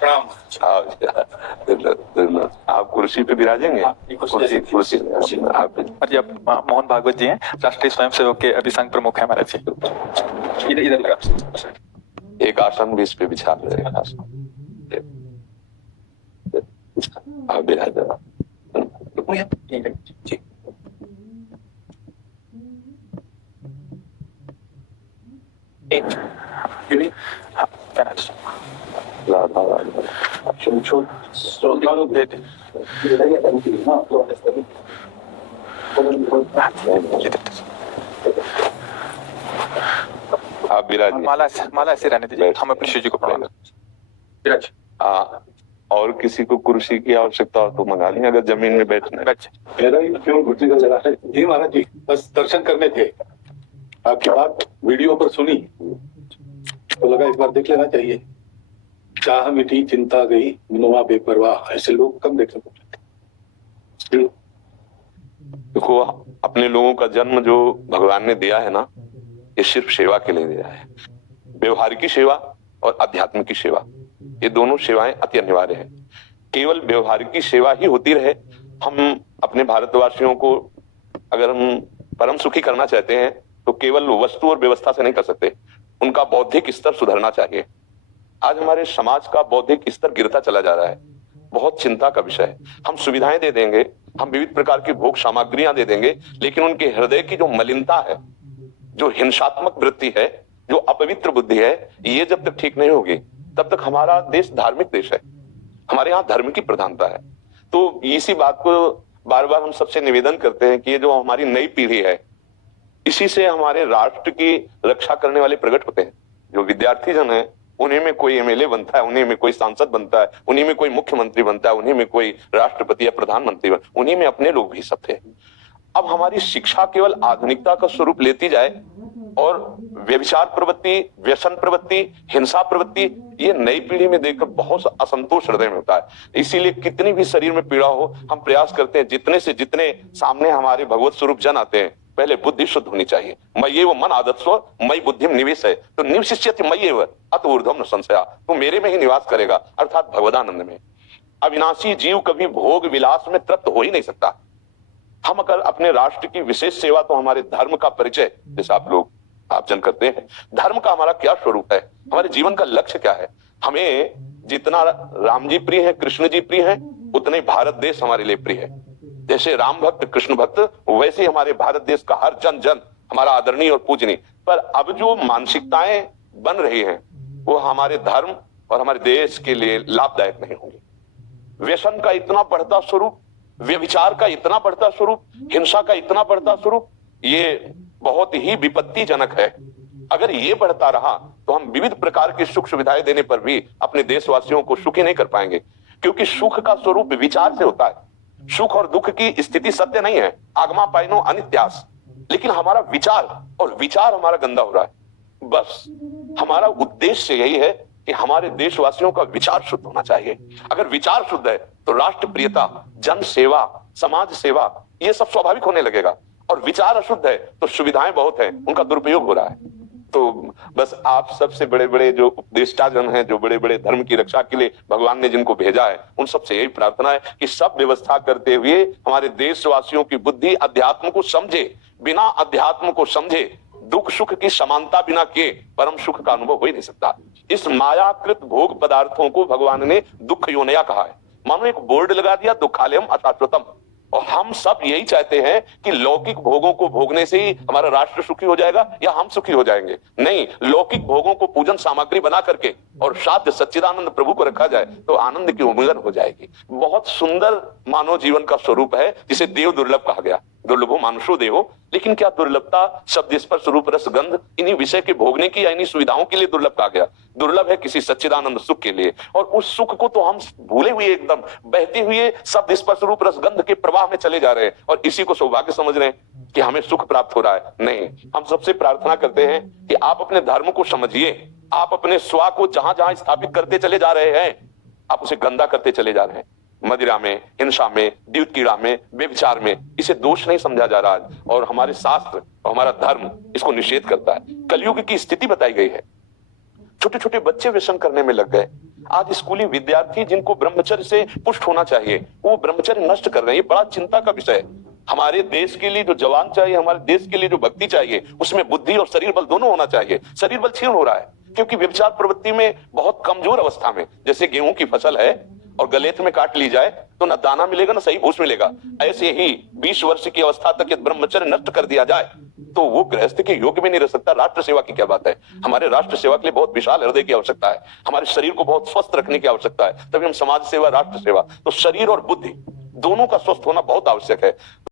प्रणाम। आप कुर्सी पे विराजेंगे। कुर्सी कुर्सी आप जी, अब मोहन भागवत जी हैं, राष्ट्रीय स्वयंसेवक के अभिसंघ प्रमुख है हमारे जी। इधर इधर लगा एक आसन भी इस पे बिछा दे। आप विराज जी। राधा राधा आप विराज। माला ऐसे रहने दीजिए, हम अपनी शिव जी को प्रणाम। विराज। और किसी को कुर्सी की आवश्यकता हो तो मंगा लें, अगर जमीन में बैठना है। मेरा ही क्यों कुर्सी का जरा है जी महाराज जी, बस दर्शन करने थे। आपकी बात वीडियो पर सुनी तो लगा इस बार देख लेना चाहिए। चाह मिटी चिंता गई मनवा बेपरवाह, ऐसे लोग कम देख सकते। देखो, अपने लोगों का जन्म जो भगवान ने दिया है ना, ये सिर्फ सेवा के लिए दिया है। व्यवहारिक सेवा और आध्यात्म की सेवा, ये दोनों सेवाएं अति अनिवार्य है। केवल व्यवहारिक सेवा ही होती रहे, हम अपने भारतवासियों को अगर हम परम सुखी करना चाहते हैं तो केवल वस्तु और व्यवस्था से नहीं कर सकते, उनका बौद्धिक स्तर सुधरना चाहिए। आज हमारे समाज का बौद्धिक स्तर गिरता चला जा रहा है, बहुत चिंता का विषय है। हम सुविधाएं दे देंगे, हम विविध प्रकार की भोग सामग्रियां दे देंगे, लेकिन उनके हृदय की जो मलिनता है, जो हिंसात्मक वृत्ति है, जो अपवित्र बुद्धि है, ये जब तक ठीक नहीं होगी तब तक हमारा देश धार्मिक देश है। हमारे यहाँ धर्म की प्रधानता है। तो इसी बात को बार बार हम सबसे निवेदन करते हैं कि ये जो हमारी नई पीढ़ी है, इसी से हमारे राष्ट्र की रक्षा करने वाले प्रकट होते हैं। जो विद्यार्थी जन है, उन्हीं में कोई एमएलए बनता है, उन्हीं में कोई सांसद बनता है, उन्हीं में कोई मुख्यमंत्री बनता है, उन्हीं में कोई राष्ट्रपति या प्रधानमंत्री बनता है, उन्हीं में अपने लोग भी सब थे। अब हमारी शिक्षा केवल आधुनिकता का स्वरूप लेती जाए और व्यभिचार प्रवृत्ति, व्यसन प्रवृत्ति, हिंसा प्रवृत्ति, ये नई पीढ़ी में देखकर बहुत असंतोष हृदय में होता है। इसीलिए कितनी भी शरीर में पीड़ा हो, हम प्रयास करते हैं जितने से जितने सामने हमारे भगवत स्वरूप जन आते हैं, पहले बुद्धि शुद्ध होनी चाहिए। मय्येव मन आदत्स्व मयि बुद्धिम निवेश है, तो निवशिष्यति मय्येव अत ऊर्ध्वम न संशया, तो मेरे में ही निवास करेगा, अर्थात भगवदानंद में। अविनाशी जीव कभी भोग विलास में तृप्त हो ही नहीं सकता। हम अगर अपने राष्ट्र की विशेष सेवा, तो हमारे धर्म का परिचय जैसे आप जन करते हैं, धर्म का हमारा क्या स्वरूप है, हमारे जीवन का लक्ष्य क्या है। हमें जितना राम जी प्रिय है, कृष्ण जी प्रिय है, उतने भारत देश हमारे लिए प्रिय है। जैसे राम भक्त कृष्ण भक्त, वैसे हमारे भारत देश का हर जन जन हमारा आदरणीय और पूजनीय। पर अब जो मानसिकताएं बन रही हैं, वो हमारे धर्म और हमारे देश के लिए लाभदायक नहीं होंगी। व्यसन का इतना बढ़ता स्वरूप, व्यभिचार का इतना बढ़ता स्वरूप, हिंसा का इतना बढ़ता स्वरूप, ये बहुत ही विपत्तिजनक है। अगर ये बढ़ता रहा तो हम विविध प्रकार की सुख सुविधाएं देने पर भी अपने देशवासियों को सुखी नहीं कर पाएंगे, क्योंकि सुख का स्वरूप विचार से होता है। सुख और दुख की स्थिति सत्य नहीं है, आगमा पाइनो अनित्यास, लेकिन हमारा विचार और विचार हमारा गंदा हो रहा है। बस हमारा उद्देश्य यही है कि हमारे देशवासियों का विचार शुद्ध होना चाहिए। अगर विचार शुद्ध है तो राष्ट्र प्रियता, जन सेवा, समाज सेवा, ये सब स्वाभाविक होने लगेगा। और विचार अशुद्ध है तो सुविधाएं बहुत हैं, उनका दुरुपयोग हो रहा है। तो बस आप सबसे बड़े बड़े जो उपदेष्टा जन हैं, जो बड़े बड़े धर्म की रक्षा के लिए भगवान ने जिनको भेजा है, उन सबसे यही प्रार्थना है कि सब व्यवस्था करते हुए हमारे देशवासियों की बुद्धि अध्यात्म को समझे। बिना अध्यात्म को समझे दुख सुख की समानता बिना के परम सुख का अनुभव हो ही नहीं सकता। इस मायाकृत भोग पदार्थों को भगवान ने दुख योनया कहा है। मानो एक बोर्ड लगा दिया, दुखालयम अशाश्वतम। और हम सब यही चाहते हैं कि लौकिक भोगों को भोगने से ही हमारा राष्ट्र सुखी हो जाएगा या हम सुखी हो जाएंगे। नहीं, लौकिक भोगों को पूजन सामग्री बना करके और साध्य सच्चिदानंद प्रभु को रखा जाए तो आनंद की उमंगन हो जाएगी। बहुत सुंदर मानव जीवन का स्वरूप है, जिसे देव दुर्लभ कहा गया। दुर्लभो मानुषो देहो, लेकिन क्या दुर्लभता शब्द स्पर्श रूप रस गंध इन्हीं विषय के भोगने की या इन्हीं सुविधाओं के लिए दुर्लभ कहा गया? दुर्लभ है किसी सच्चिदानंद सुख के लिए। और उस सुख को तो हम भूले हुए, एकदम बहते हुए शब्द स्पर्श रूप रस गंध के प्रवाह में चले जा रहे हैं और इसी को सौभाग्य समझ रहे हैं कि हमें सुख प्राप्त हो रहा है। नहीं, हम सबसे प्रार्थना करते हैं कि आप अपने धर्म को समझिए। आप अपने स्वा को जहां जहां स्थापित करते चले जा रहे हैं, आप उसे गंदा करते चले जा रहे हैं। मदिरा में, हिंसा में, द्यूत कीड़ा में, व्यभिचार में, इसे दोष नहीं समझा जा रहा है। और हमारे शास्त्र और हमारा धर्म इसको निषेध करता है। कलयुग की स्थिति बताई गई है। छोटे छोटे बच्चे व्यसन करने में लग गए। आज स्कूली विद्यार्थी जिनको ब्रह्मचर्य से पुष्ट होना चाहिए वो ब्रह्मचर्य नष्ट कर रहे हैं। ये बड़ा चिंता का विषय है। हमारे देश के लिए जो जवान चाहिए, हमारे देश के लिए जो भक्ति चाहिए, उसमें बुद्धि और शरीर बल दोनों होना चाहिए। शरीर बल क्षीण हो रहा है क्योंकि व्यभिचार प्रवृत्ति में बहुत कमजोर अवस्था में, जैसे गेहूं की फसल है और गलेथ में काट ली जाए तो ना दाना मिलेगा ना सही भूस मिलेगा, ऐसे ही 20 वर्ष की अवस्था तक यदि ब्रह्मचर्य नष्ट कर दिया जाए तो वो गृहस्थ के योग्य में नहीं रह सकता। राष्ट्र सेवा की क्या बात है। हमारे राष्ट्र सेवा के लिए बहुत विशाल हृदय की आवश्यकता है, हमारे शरीर को बहुत स्वस्थ रखने की आवश्यकता है, तभी हम समाज सेवा, राष्ट्र सेवा, तो शरीर और बुद्धि दोनों का स्वस्थ होना बहुत आवश्यक है।